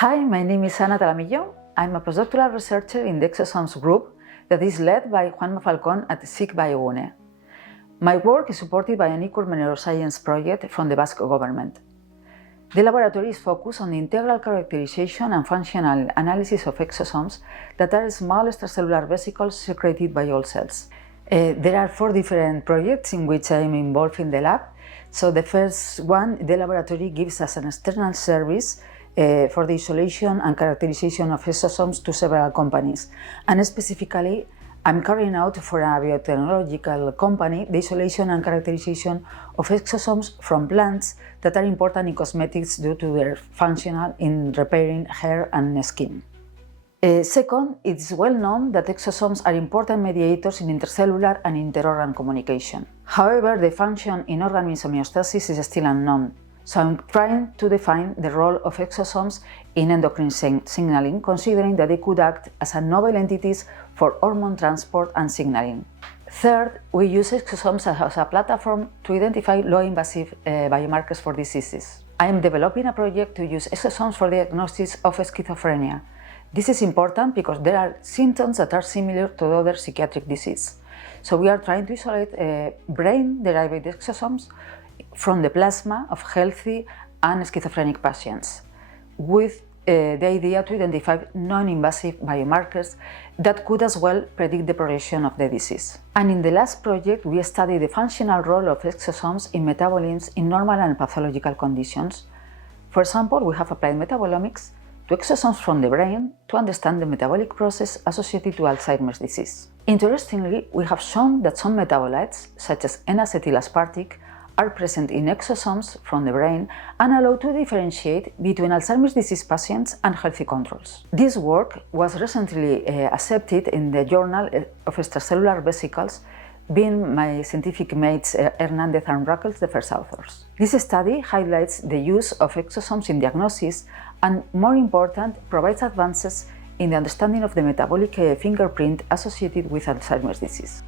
Hi, my name is Talamillo. I'm a postdoctoral researcher in the Exosomes Group that is led by Juan Manuel Falcón at bioGUNE. My work is supported by an IKUR Neuroscience project from the Basque Government. The laboratory is focused on the integral characterization and functional analysis of exosomes that are small extracellular vesicles secreted by all cells. There are 4 different projects in which I am involved in the lab. So the first one, the laboratory gives us an external service for the isolation and characterization of exosomes to several companies. And specifically, I'm carrying out for a biotechnological company the isolation and characterization of exosomes from plants that are important in cosmetics due to their functional in repairing hair and skin. Second, it is well known that exosomes are important mediators in intercellular and interorgan communication. However, the function in organism homeostasis is still unknown. So I'm trying to define the role of exosomes in endocrine signaling, considering that they could act as a novel entities for hormone transport and signaling. Third, we use exosomes as a platform to identify low-invasive biomarkers for diseases. I am developing a project to use exosomes for diagnostics of schizophrenia. This is important because there are symptoms that are similar to other psychiatric diseases. So we are trying to isolate brain-derived exosomes from the plasma of healthy and schizophrenic patients, with the idea to identify non-invasive biomarkers that could as well predict the progression of the disease. And in the last project, we studied the functional role of exosomes in metabolism in normal and pathological conditions. For example, we have applied metabolomics to exosomes from the brain to understand the metabolic process associated to Alzheimer's disease. Interestingly, we have shown that some metabolites, such as N-acetylaspartate, are present in exosomes from the brain and allow to differentiate between Alzheimer's disease patients and healthy controls. This work was recently accepted in the Journal of Extracellular Vesicles, being my scientific mates Hernandez and Rackels the first authors. This study highlights the use of exosomes in diagnosis and, more important, provides advances in the understanding of the metabolic fingerprint associated with Alzheimer's disease.